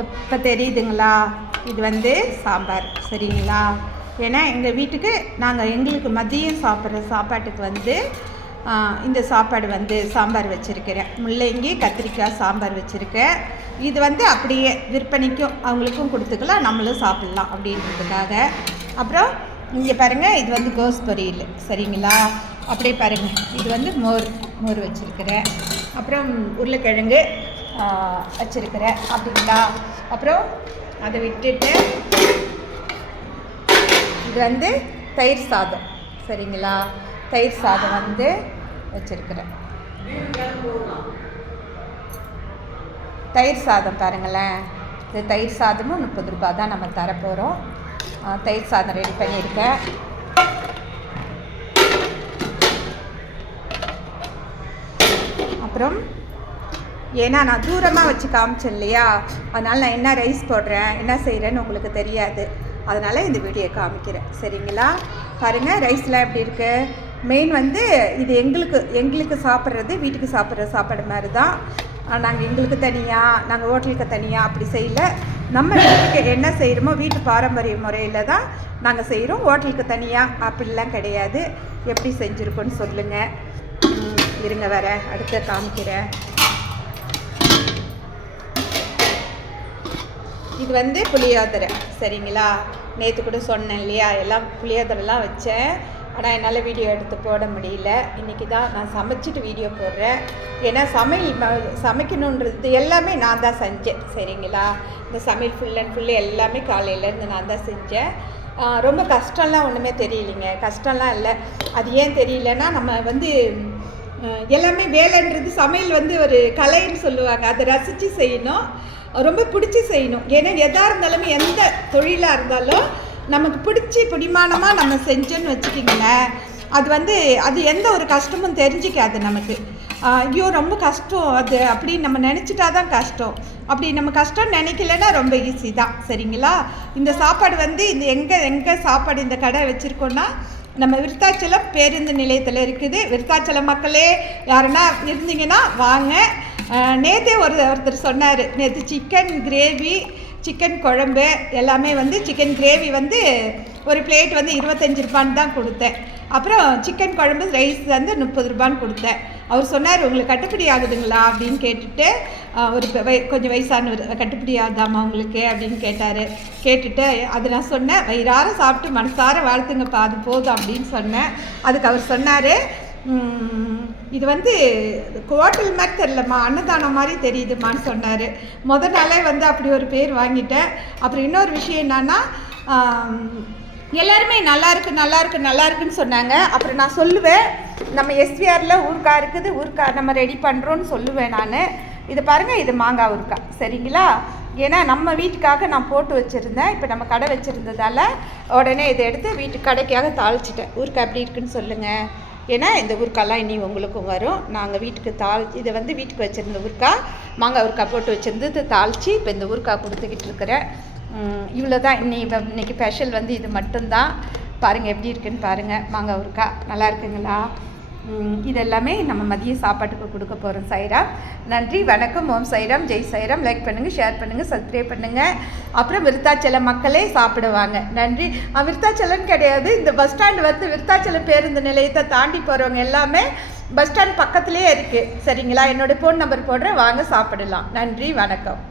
இப்போ தெரியுதுங்களா? இது வந்து சாம்பார், சரிங்களா? ஏன்னா எங்கள் வீட்டுக்கு எங்களுக்கு மதியம் சாப்பிட்ற சாப்பாட்டுக்கு வந்து இந்த சாப்பாடு வந்து சாம்பார் வச்சுருக்கிறேன். முள்ளங்கி கத்திரிக்காய் சாம்பார் வச்சுருக்கேன். இது வந்து அப்படியே விற்பனைக்கும் அவங்களுக்கும் கொடுத்துக்கலாம், நம்மளும் சாப்பிட்லாம் அப்படின்றதுக்காக. அப்புறம் இங்கே பாருங்கள், இது வந்து கோஸ் பொரியல், சரிங்களா? அப்படியே பாருங்கள், இது வந்து மோர் வச்சுருக்கிறேன். அப்புறம் உருளைக்கிழங்கு வச்சுருக்கிறேன், அப்படிங்களா? அப்புறம் அதை விட்டுட்டு இது வந்து தயிர் சாதம், சரிங்களா? தயிர் சாதம் வந்து வச்சுருக்கிறேன். தயிர் சாதம் பாருங்களேன், இது தயிர் சாதமும் 30 ரூபாய் தான் நம்ம தரப்போகிறோம். தயிர் சாதம் ரெடி பண்ணியிருக்கேன். அப்புறம் ஏன்னா நான் தூரமாக வச்சு காமிச்சேன் இல்லையா, அதனால் நான் என்ன ரைஸ் போடுறேன், என்ன செய்கிறேன்னு உங்களுக்கு தெரியாது, அதனால் இந்த வீடியோ காமிக்கிறேன், சரிங்களா? பாருங்கள், ரைஸ்லாம் எப்படி இருக்குது. மெயின் வந்து இது எங்களுக்கு சாப்பிட்றது, வீட்டுக்கு சாப்பிட்ற சாப்பாடு மாதிரி தான். நாங்கள் எங்களுக்கு தனியாக, நாங்கள் ஹோட்டலுக்கு தனியாக அப்படி செய்யல. நம்ம வீட்டுக்கு என்ன செய்கிறோமோ வீட்டு பாரம்பரிய முறையில் தான் நாங்கள் செய்கிறோம். ஹோட்டலுக்கு தனியாக அப்படிலாம் கிடையாது. எப்படி செஞ்சுருக்கோன்னு சொல்லுங்கள். இருங்க, வர அடுத்த காமிக்கிறேன். இது வந்து புளியோதரை, சரிங்களா? நேற்று கூட சொன்னேன் இல்லையா, எல்லாம் புளியோதரைலாம் வச்சேன். ஆனால் என்னால் வீடியோ எடுத்து போட முடியல. இன்றைக்கி தான் நான் சமைச்சிட்டு வீடியோ போடுறேன். ஏன்னா சமைக்கணுன்றது எல்லாமே நான் தான் செஞ்சேன், சரிங்களா? இந்த சமையல் ஃபுல் அண்ட் ஃபுல்லு எல்லாமே காலையிலேருந்து நான் தான் செஞ்சேன். ரொம்ப கஷ்டம்லாம் ஒன்றுமே தெரியலைங்க, கஷ்டம்லாம் இல்லை. அது ஏன் தெரியலன்னா, நம்ம வந்து எல்லாமே வேலைன்றது சமையல் வந்து ஒரு கலைன்னு சொல்லுவாங்க. அதை ரசித்து செய்யணும், ரொம்ப பிடிச்சி செய்யணும். ஏன்னா எதாக இருந்தாலும், எந்த தொழிலாக இருந்தாலும் நமக்கு பிடிமானமாக நம்ம செஞ்சோன்னு வச்சுக்கிங்களேன், அது எந்த ஒரு கஷ்டமும் தெரிஞ்சிக்காது நமக்கு. ஐயோ ரொம்ப கஷ்டம் அது அப்படின்னு நம்ம நினச்சிட்டா தான் கஷ்டம். அப்படி நம்ம கஷ்டம் நினைக்கலன்னா ரொம்ப ஈஸி தான், சரிங்களா? இந்த சாப்பாடு வந்து எங்கே சாப்பாடு இந்த கடை வச்சுருக்கோன்னா, நம்ம விருத்தாச்சலம் பேருந்து நிலையத்தில் இருக்குது. விருத்தாச்சலம் மக்களே யாருன்னா இருந்தீங்கன்னா வாங்க. நேற்றே ஒருத்தர் சொன்னார், நேற்று சிக்கன் கிரேவி, சிக்கன் குழம்பு எல்லாமே வந்து சிக்கன் கிரேவி வந்து ஒரு பிளேட் வந்து 25 ரூபான்னு தான் கொடுத்தேன். அப்புறம் சிக்கன் குழம்பு ரைஸ் வந்து 30 ரூபான்னு கொடுத்தேன். அவர் சொன்னார், உங்களுக்கு கட்டுப்படி ஆகுதுங்களா அப்படின்னு கேட்டுட்டு, கொஞ்சம் வயசானவர், கட்டுப்படி ஆகுதாமா உங்களுக்கு அப்படின்னு கேட்டுட்டு அது நான் சொன்னேன், வயிறார சாப்பிட்டு மனசார வாழ்த்துங்கப்பா, அது போதும் அப்படின்னு சொன்னேன். அதுக்கு அவர் சொன்னார், இது வந்து ஹோட்டல் மாதிரி தெரிலம்மா, அன்னதானம் மாதிரி தெரியுதுமான்னு சொன்னார். நாளே வந்து அப்படி ஒரு பேர் வாங்கிட்டேன். அப்புறம் இன்னொரு விஷயம் என்னன்னா, எல்லாருமே நல்லா இருக்குன்னு சொன்னாங்க. அப்புறம் நான் சொல்லுவேன், நம்ம எஸ்விஆரில் ஊறுகாய் இருக்குது, ஊறுகாய் நம்ம ரெடி பண்ணுறோன்னு சொல்லுவேன் நான். இது பாருங்கள், இது மாங்காய் ஊறுகாய், சரிங்களா? ஏன்னா நம்ம வீட்டுக்காக நான் போட்டு வச்சுருந்தேன். இப்போ நம்ம கடை வச்சுருந்ததால் உடனே இதை எடுத்து வீட்டு கடைக்காக தாளிச்சிட்டேன். ஊறுகாய் எப்படி இருக்குன்னு சொல்லுங்கள். ஏன்னா இந்த ஊறுகாயெல்லாம் இனி உங்களுக்கும் வரும். நாங்கள் வீட்டுக்கு இதை வந்து வீட்டுக்கு வச்சுருந்த ஊறுகாய், மாங்காய் ஊறுகாய் போட்டு வச்சுருந்து தாளித்து இப்போ இந்த ஊறுகாய் கொடுத்துக்கிட்டு இருக்கிறேன். இவ்வளோ தான் இன்றைக்கி ஸ்பெஷல் வந்து இது மட்டும்தான். பாருங்கள் எப்படி இருக்குன்னு பாருங்கள். மாங்காய் ஊறுகாய் நல்லா இருக்குங்களா? இதெல்லாமே நம்ம மதிய சாப்பாட்டுக்கு கொடுக்க போகிறோம். சைராம். நன்றி, வணக்கம். ஓம் சைராம், ஜெய் சைராம். லைக் பண்ணுங்கள், ஷேர் பண்ணுங்கள், சப்ஸ்கிரைப் பண்ணுங்கள். அப்புறம் விருத்தாச்சலம் மக்களே சாப்பிடுவாங்க. நன்றி. விருத்தாச்சலம் கிடையாது, இந்த பஸ் ஸ்டாண்டு வந்து விருத்தாச்சலம் பேருந்து நிலையத்தை தாண்டி போகிறவங்க எல்லாமே பஸ் ஸ்டாண்ட் பக்கத்துலேயே இருக்குது, சரிங்களா? என்னோடய ஃபோன் நம்பர் போடுறேன், வாங்க சாப்பிடலாம். நன்றி, வணக்கம்.